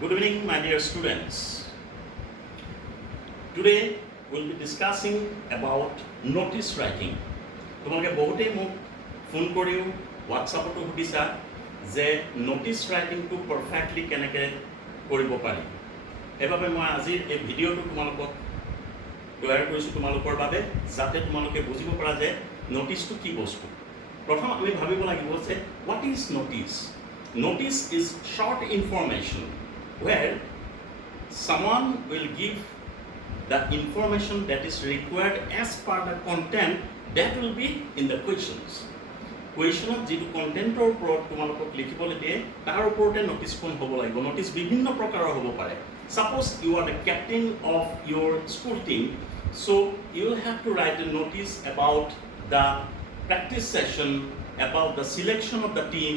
Good evening, my dear students. Today we'll be discussing about notice writing. তোমালোকে বহুতেই মোক phone কৰিও হোৱাটছআপতো সুধিছা যে নোটিছ ৰাইটিংটো পাৰফেক্টলি কেনেকৈ কৰিব পাৰি। সেইবাবে মই আজিৰ এই ভিডিঅ'টো তোমালোকক তৈয়াৰ কৰিছোঁ তোমালোকৰ বাবে, যাতে তোমালোকে বুজিব পৰা যে নোটিছটো কি বস্তু। প্ৰথম আমি ভাবিব লাগিব যে what is notice. Notice is short information where someone will give the information that is required as per the content that will be in the questions. Questionত যিটো কণ্টেণ্টৰ ওপৰত তোমালোকক লিখিবলৈ দিয়ে তাৰ ওপৰতে নোটিছখন হ'ব লাগিব। নোটিছ বিভিন্ন প্ৰকাৰৰ হ'ব পাৰে। Suppose you are the captain of your school team, so you will have to write a notice about the practice session, about the selection of the team.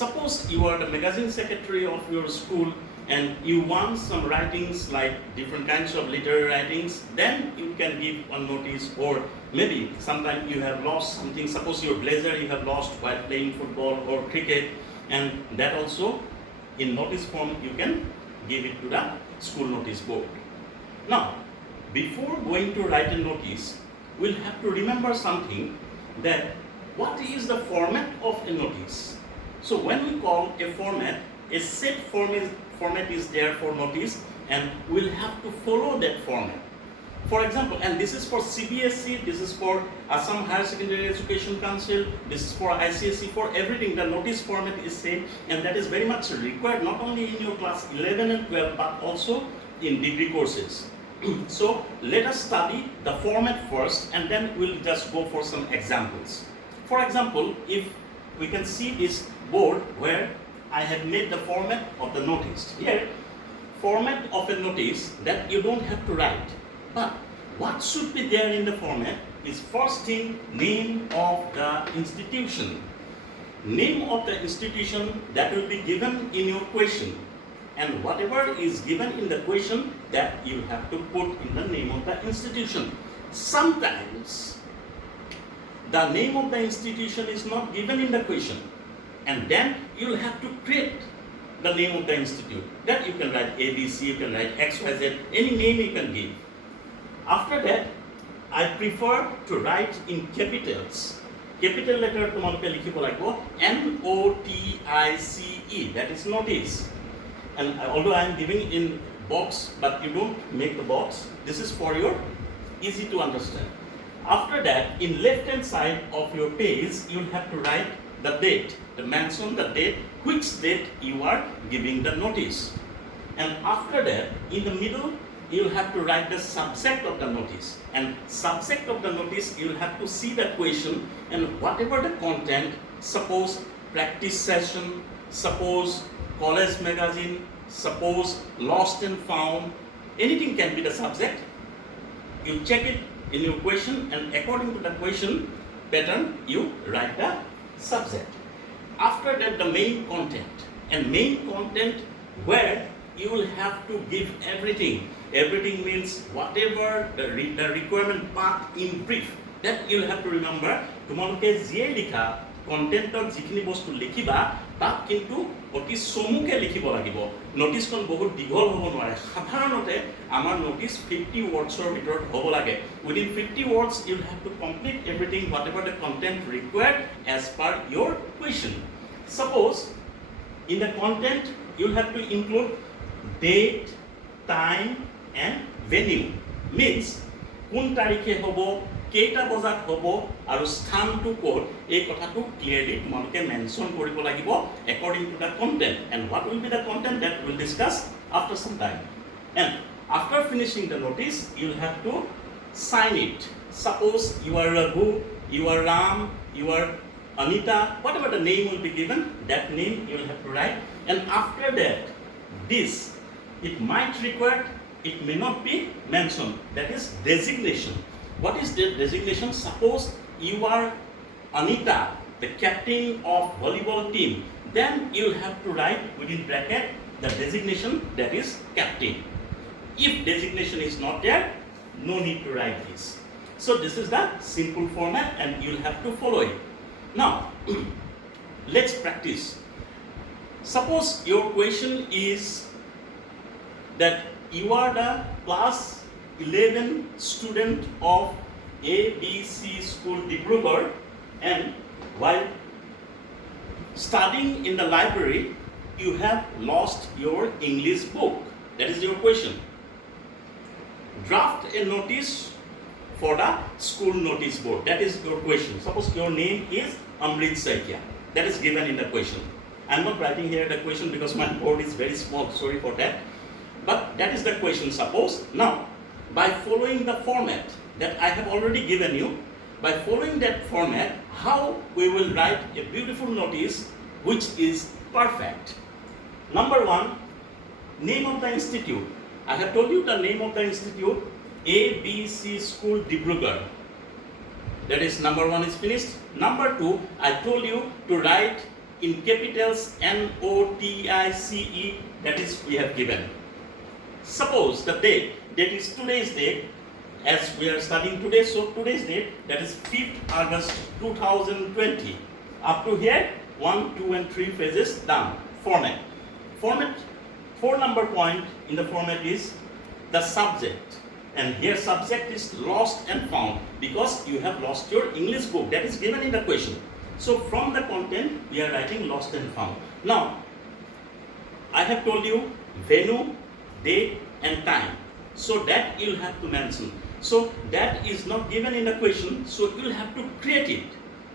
Suppose you are the magazine secretary of your school and you want some writings like different kinds of literary writings, then you can give one notice. Or maybe sometime you have lost something. Suppose your blazer you have lost while playing football or cricket, and that also in notice form you can give it to the school notice board. Now, before going to write a notice, we'll have to remember something, that what is the format of a notice. So when we call a format, a set format is there for notice, and we'll have to follow that format. For example, and this is for CBSE, this is for Assam Higher Secondary Education Council, this is for ICSE, for everything. The notice format is same, and that is very much required not only in your class 11 and 12, but also in degree courses. So let us study the format first, and then we'll just go for some examples. For example, if we can see this board where I have made the format of the notice. Here, format of a notice that you don't have to write. But what should be there in the format is first thing, name of the institution. Name of the institution that will be given in your question. And whatever is given in the question, that you have to put in the name of the institution. Sometimes the name of the institution is not given in the question, and then you'll have to create the name of the institute. That you can write ABC, you can write XYZ, any name you can give. After that, I prefer to write in capitals. Capital letter তোমালোকে লিখিব লাগিব NOTICE, that is notice. And although I am giving in box, but you don't make the box, this is for your easy to understand. After that, in left hand side of your page, you'll have to write the date, to mention the date, which date you are giving the notice. And after that, in the middle, you'll have to write the subject of the notice. And subject of the notice, you'll have to see the question, and whatever the content, suppose practice session, suppose college magazine, suppose lost and found, anything can be the subject. You check it in your question, and according to the question pattern, you write the subject. After that, the main content, and main content where you will have to give everything. Everything means whatever the requirement part in brief, that you'll have to remember. তোমালোকে যিয়ে লিখা কণ্টেণ্টত যিখিনি বস্তু লিখিবা তাক কিন্তু অতি চমুকে লিখিব লাগিব। নোটিছখন বহুত দীঘল হ'ব নোৱাৰে। সাধাৰণতে আমাৰ নোটিছ 50 wordsৰ ভিতৰত হ'ব লাগে। Within 50 words, you'll have to complete everything, whatever the content required as per your question. Suppose in the content, you'll have to include date, time, and venue. Means কোন তাৰিখে হ'ব, কেইটা বজাত হ'ব, আৰু স্থানটো ক'ত, এই কথাটো ক্লিয়াৰলি তোমালোকে মেনশ্যন কৰিব লাগিব according to the content. And what will be the content, that we'll discuss after some time. And after finishing the notice, you'll have to sign it. Suppose you are Raghu, you are Ram, you are Anita, whatever the name will be given, that name you will have to write. And after that, this, it might require, it may not be mentioned, that is designation. What is the designation? Suppose you are Anita, the captain of volleyball team, then you'll have to write within bracket the designation, that is captain. If designation is not there, no need to write this. So this is the simple format, and you'll have to follow it. Now, let's practice. Suppose your question is that you are the class 11 student of ABC School Dibrugarh, and while studying in the library, you have lost your English book. That is your question. Draft a notice for the school notice board. That is your question. Suppose your name is Amrit Saikia. That is given in the question. I am not writing here the question because my board is very small. Sorry for that. But that is the question. Suppose now, by following the format that I have already given you, by following that format, how we will write a beautiful notice which is perfect. Number one, name of the institute. I have told you the name of the institute, ABC School Dibrugarh. That is number one is finished. Number two, I told you to write in capitals NOTICE, that is we have given. Suppose the date is today's date, as we are studying today, so today's date, that is 5th August 2020. Up to here, 1, 2 and 3 phases done. Format. 4 number point in the format is the subject. And here subject is lost and found because you have lost your English book. That is given in the question. So from the content, we are writing lost and found. Now, I have told you venue, date and time. So that you'll have to mention. So that is not given in the question, so you'll have to create it.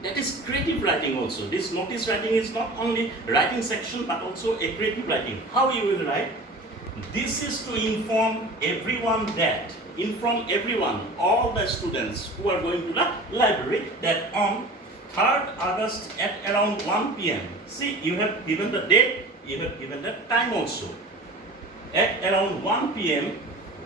That is creative writing also. This notice writing is not only writing section but also a creative writing. How you will write? This is to inform everyone, all the students who are going to the library, that on 3rd August at around 1 p.m. See, you have given the date, you have given the time also. At around 1 p.m.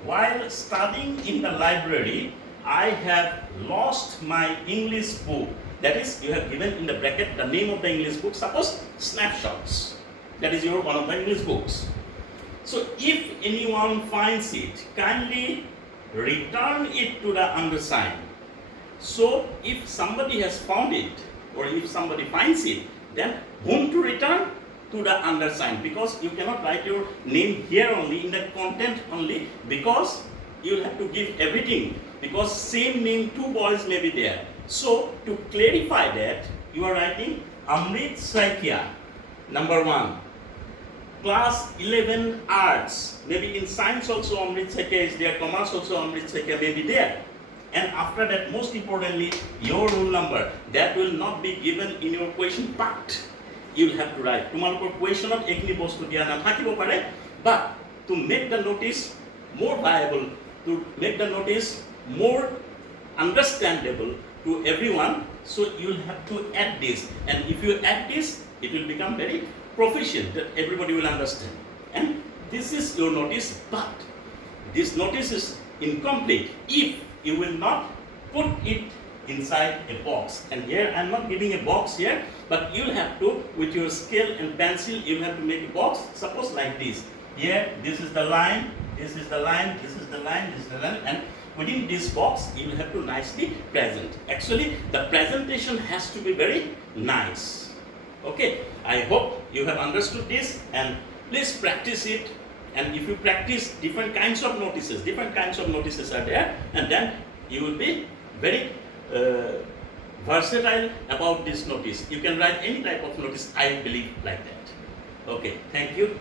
while studying in the library, I have lost my English book. That is, you have given in the bracket the name of the English book. Suppose snapshots. That is your one of the English books. So if anyone finds it, kindly return it to the undersigned. So if somebody has found it, or if somebody finds it, then whom to return? To the undersigned, because you cannot write your name here only, in the content only, because you will have to give everything, because same name, 2 boys may be there. So to clarify that, you are writing Amrit Saikia, number 1. Class 11 arts, maybe in science also Amrit Saikia is there, commerce also Amrit Saikia may be there. And after that, most importantly, your roll number, that will not be given in your question, but you will have to write. Tumalokor question of ekni bostu dia na thakibo pare, but to make the notice more viable, to make the notice more understandable to everyone, so you will have to add this. And if you add this, it will become very proficient, that everybody will understand. And this is your notice, but this notice is incomplete if you will not put it inside a box. And here I am not giving a box here, but you will have to, with your scale and pencil, you will have to make a box, suppose like this. Here, this is the line, this is the line, this is the line, this is the line, and within this box, you will have to nicely present. Actually, the presentation has to be very nice. Okay, I hope you have understood this, and please practice it. And if you practice, different kinds of notices are there, and then you will be very versatile about this notice. You can write any type of notice, I believe, like that. Okay, thank you.